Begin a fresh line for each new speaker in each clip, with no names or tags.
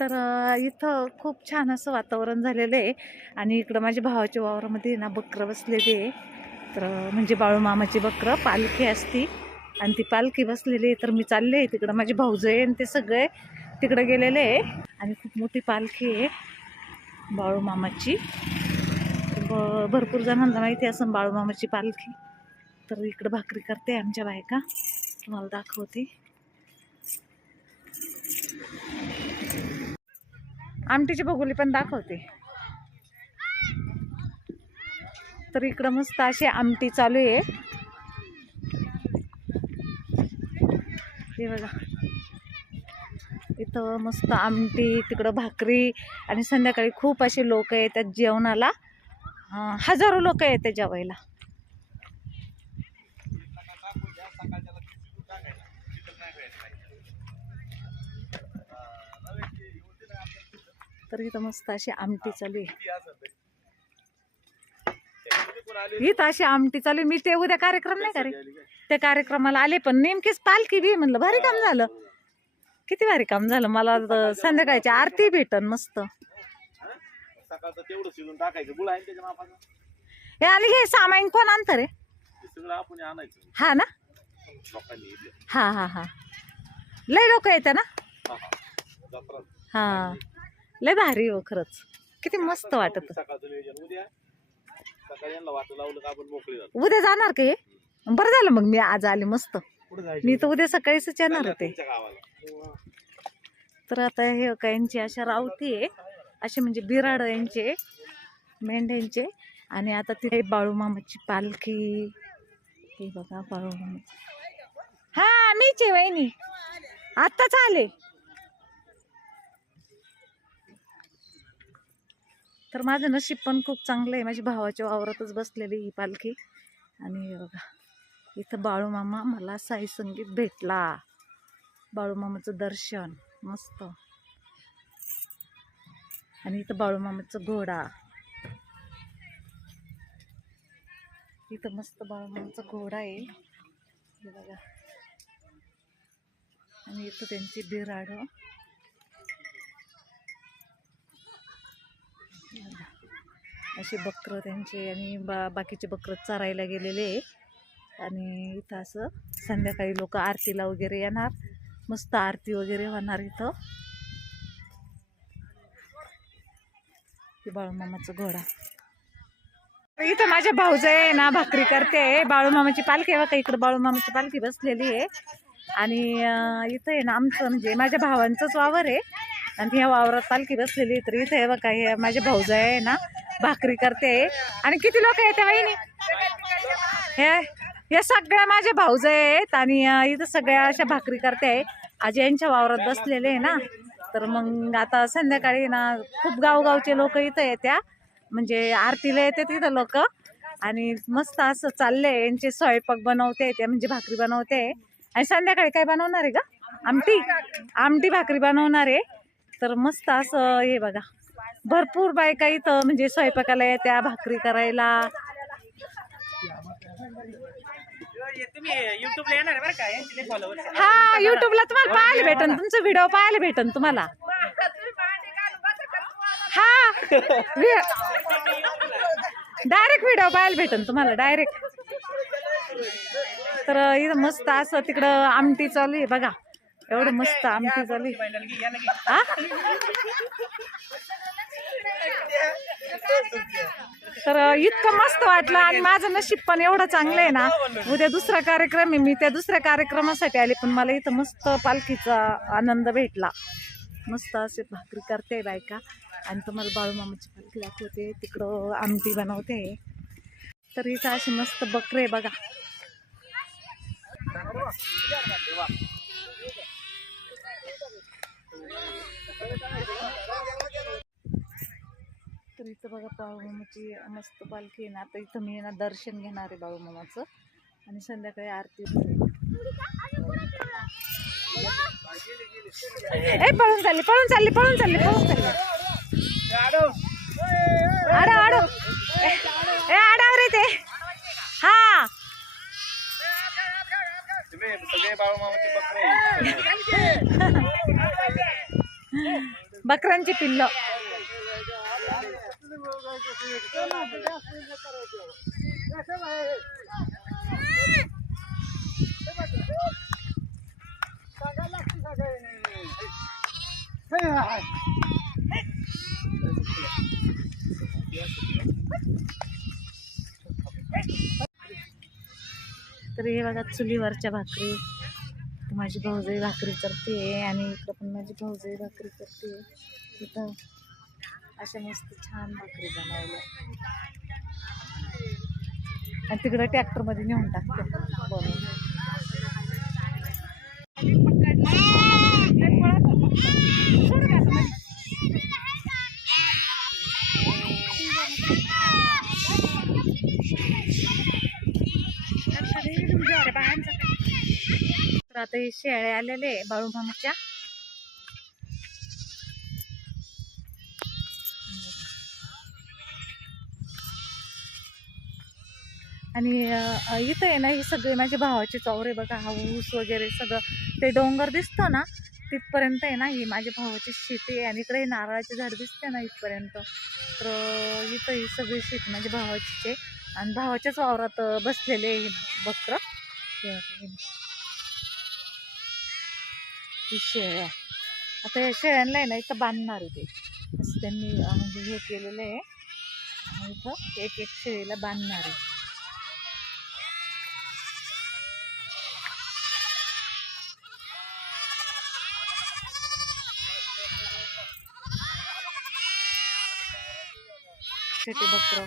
तर इथं खूप छान असं वातावरण झालेलं आहे. आणि इकडं माझ्या भावाच्या वावरामध्ये ना बकरं बसलेली आहे. तर म्हणजे बाळूमामाची बकरं पालखी असती. आणि ती पालखी बसलेली आहे. तर मी चालले आहे. तिकडं माझे भाऊजं आहे आणि ते सगळे तिकडं गेलेले आहे. आणि खूप मोठी पालखी आहे बाळूमामाची ब भरपूर जणांना माहिती असं बाळूमामाची पालखी. तर इकडं भाकरी करते आमच्या बायका. तुम्हाला दाखवते. आमटीची भगोली पण दाखवते. तर इकडं मस्त अशी आमटी चालू आहे. हे बघा. इथं मस्त आमटी तिकडं भाकरी आणि संध्याकाळी खूप असे लोक येतात जेवणाला. हजारो लोक येतात जेवायला. तर इथं मस्त अशी आमटी चालू आहे. इथं अशी आमटी चालू. मी ते उद्या कार्यक्रम नाही करे त्या कार्यक्रमाला आले पण नेमकीच पालखी बी म्हणलं. भारी काम झालं. किती भारी काम झालं. मला संध्याकाळची आरती भेटन मस्त. हे आणि हे सामाईन कोण आणतं रे? हा ना. हा हा हा. लय लोक येते ना.
हा
लय भारी हो खरंच. किती मस्त वाटत.
सकाळचं नियोजन. उद्या? सकाळी यांना वाटं लावलं का आपण मोकळी जातो
उद्या जाणार का हे? बरं झालं मग मी आज आले मस्त.
कुठे जायचं
मी तर उद्या? सकाळीच येणार होते
तुमच्या गावाला.
तर आता हे का यांची अशा रावती आहे. असे म्हणजे बिराड यांचे मेंढ्यांचे आणि आता तिथे बाळूमामाची पालखी. हे बघा बाळूमामाची हा मीच आहे वहिनी. आत्ताच आले. तर माझं नशीब पण खूप चांगलं आहे. माझ्या भावाच्या वावरातच बसलेली ही पालखी. आणि बघा इथं बाळूमामा मला साई संगीत भेटला. बाळूमामाचं दर्शन मस्त. आणि इथं बाळूमामाचा घोडा. इथं मस्त बाळूमामाचा घोडा आहे. हे बघा. आणि इथं त्यांची बिराड. असे बकरं त्यांचे आणि बा बाकीचे बकरं चरायला गेलेले आहे. आणि इथं असं संध्याकाळी लोक आरतीला वगैरे येणार. मस्त आरती वगैरे होणार इथं. बाळूमामाचं बाळूमामाचा घोडा इथं माझ्या भाऊजा आहे ना भाकरी करते बाळूमामाची पालखी आहे बघा इकडं बाळूमामाची पालखी बसलेली आहे. आणि इथं आहे ना आमचं म्हणजे माझ्या भावांचंच वावर आहे. आणि ह्या वावरात पालखी बसलेली आहे. तर इथं आहे बघा हे माझे भाऊज आहे ना भाकरी करते. आणि किती लोक आहेत वहिनी? हे या सगळ्या माझे भाऊज आहेत आणि इथं सगळ्या अशा भाकरी करते आजी यांच्या वावरात बसलेले आहे ना. तर मग आता संध्याकाळी ना खूप गावगावचे लोक इथं येत्या म्हणजे आरतीला येते तिथं लोक. आणि मस्त असं चाललंय. यांचे स्वयंपाक बनवते त्या म्हणजे भाकरी बनवते. आणि संध्याकाळी काय बनवणार आहे का आमटी? आमटी भाकरी बनवणार आहे. तर मस्त असं हे बघा. भरपूर बायका इथं म्हणजे स्वयंपाकाला येत्या भाकरी करायला. हा युट्यूबला तुम्हाला पाहायला भेटन. तुमचं व्हिडिओ पाहायला भेटन तुम्हाला. हा डायरेक्ट व्हिडिओ पाहायला भेटन तुम्हाला डायरेक्ट तर इथं मस्त असं तिकडं आमटी चालू आहे बघा. एवढं मस्त आमटी आहे हा? तर इतकं मस्त वाटलं आणि माझं नशीब पण एवढं चांगलं आहे ना. उद्या दुसरा कार्यक्रम आहे मी त्या दुसऱ्या कार्यक्रमासाठी आले पण मला इथं मस्त पालखीचा आनंद भेटला. मस्त असे भाकरी करते बायका. आणि तुम्हाला बाळूमामाची पालखी दाखवते तिकडं आमटी बनवते. तर इथं अशी मस्त बकरे बघा. तर इथं बघा बाळूमामाची मस्त पालखी आहे ना. आता इथं मी ना दर्शन घेणार आहे बाळूमामाचं. आणि संध्याकाळी आरती ए पळून चालली पळून चालली पळून चालली पळून चालली. आडो आडो ए आडावर येते हा
सगळे सगळे बाळूमामाचे बकरे
बकरांची पिल्ल. तर हे बघा चुलीवरच्या भाकरी. माझी भाऊजाई भाकरी करते आणि इकडं पण माझी भाऊजाई भाकरी करते इथं अशा मस्त छान भाकरी बनवल्या आणि तिकडं ट्रॅक्टरमध्ये नेऊन टाकते बनवून तर आता हे शेळे आलेले बाळूमामाच्या आणि इथं आहे ना हे सगळे माझ्या भावाचे चौरे बघा हा ऊस वगैरे सगळं. ते डोंगर दिसतो ना तिथपर्यंत आहे ना ही माझ्या भावाची शेती आहे आणि इकडे हे नारळाचे झाड दिसते ना इथपर्यंत. तर इथं ही सगळी शेती माझ्या भावाचीच. आहे आणि भावाच्याच वावरात बसलेले हे बकरं. ती ही शेळ्या आता या शेळ्यांना आहे ना इथं बांधणार आहे ते. असं त्यांनी म्हणजे हे केलेलं आहे. आणि इथं एक एक शेळीला बांधणार आहे. छोटे बकरं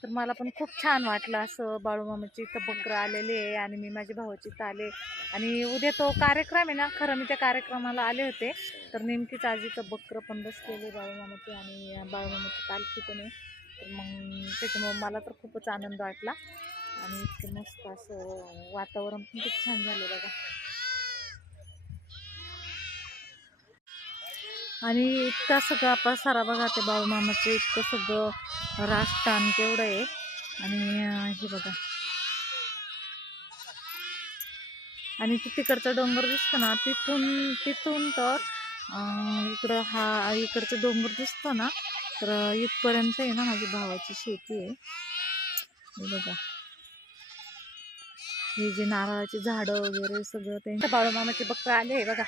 तर मला पण खूप छान वाटलं असं बाळूमामाची इथं बकरं आलेले आहे आणि मी माझ्या भावाची इथं आले. आणि उद्या तो कार्यक्रम आहे ना खरं मी त्या कार्यक्रमाला आले होते. तर नेमकीच आज इथं बकरं पण बसलेले बाळूमामाची आणि बाळूमामाची पालखी पण आहे. तर मग त्याच्यामुळं मला तर खूपच आनंद वाटला. आणि इतकं मस्त असं वातावरण पण खूप छान झालं बघा. आणि इतका सगळा पसारा बघा ते बाळूमामाचं इतकं सगळं राजस्थान केवढं आहे. आणि हे बघा. आणि तिकडचा डोंगर दिसतो ना तिथून तिथून तर इकडं हा इकडचं डोंगर दिसतो ना तर इथपर्यंत आहे ना माझ्या भावाची शेती आहे. हे बघा. हे जे नारळाची झाडं वगैरे सगळं त्यांच्या बाळूमामाचे बकरं आले आहे बघा.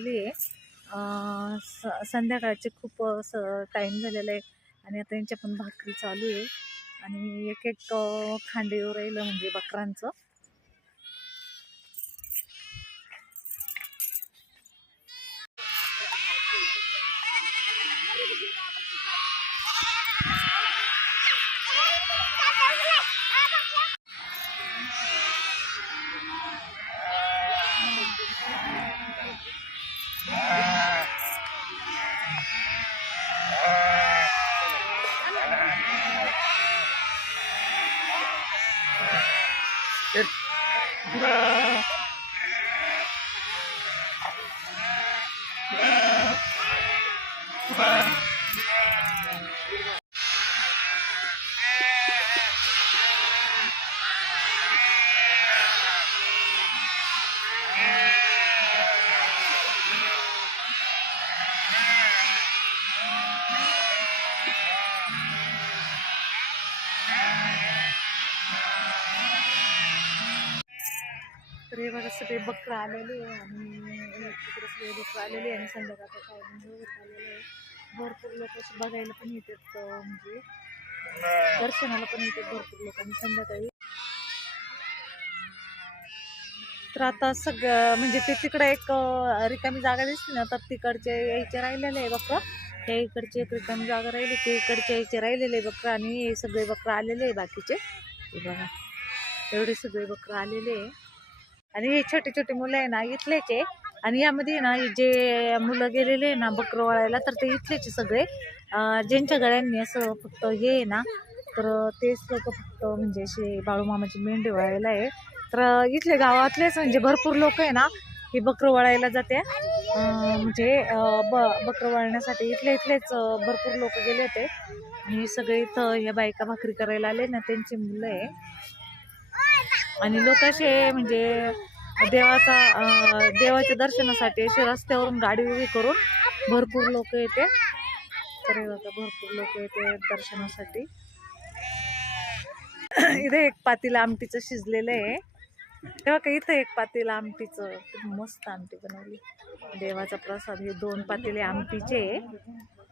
झालेली आहे. स- संध्याकाळचे खूप असं टाईम झालेला आहे आणि आता यांच्या पण भाकरी चालू आहे. आणि एक एक खांडीवर राहिलं म्हणजे बकरांचं. तर हे बघा सगळे बकरं आलेले आणि तिकडे सगळे बकरं आलेले आणि संध्याकाळचा टायमिंग म्हणजे होत आहे. भरपूर लोक बघायला पण येतात म्हणजे दर्शनाला पण येतात भरपूर लोक आणि संध्याकाळी. तर आता सगळं म्हणजे ते तिकडे एक रिकामी जागा दिसली ना तर तिकडचे यायचे राहिलेले आहे बकरं. त्या इकडचे एक रिकामी जागा राहिली ते इकडचे यायचे राहिलेले आहे बकरं आणि हे सगळे बकरं आलेले आहे बाकीचे. बघा एवढे सगळे बकरं आलेले आहे. आणि हे छोटे छोटे मुलं आहे ना इथलेच आहे. आणि यामध्ये ना जे मुलं गेलेले आहे ना बकरं वळायला तर ते इथलेच सगळे. ज्यांच्या गळ्यांनी असं फक्त हे आहे ना तर तेच लोक फक्त म्हणजे असे बाळूमामाची मेंढी वळायला आहे. तर इथले गावातलेच म्हणजे भरपूर लोक आहे ना ही बकरं वळायला जाते. म्हणजे ब बकरं वळण्यासाठी इथले इथलेच भरपूर लोक गेले होते. आणि सगळे इथं ह्या बायका भाकरी करायला आले ना त्यांची मुलं आहे. आणि लोक असे म्हणजे देवाचा देवाच्या दर्शनासाठी असे रस्त्यावरून गाडी उभी करून भरपूर लोक येते. तर भरपूर लोक येते दर्शनासाठी. इथे एक पातीला आमटीचं शिजलेलं आहे. तेव्हा का इथं एक पातेला आमटीचं. खूप मस्त आमटी बनवली. देवाचा प्रसाद. हे दोन पातेले आमटीचे.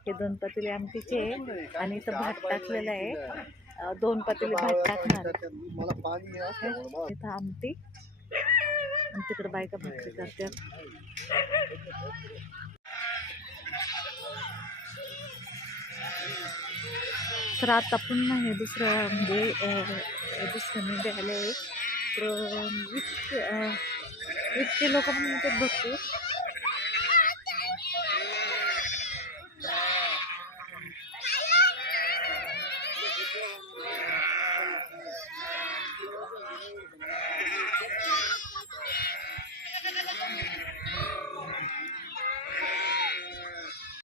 हे दोन पातेले आमटीचे. आणि इथं भात टाकलेलं आहे. दोन पातेले भात टाकणार.
मला पाणी
इथं आमटी. आणि तिकडे बायका भाकरी करतात. तर आता पुन्हा हे दुसरं म्हणजे दुसरं मेंढे आले आहे तर इतके इतके लोक पण येतात भरपूर.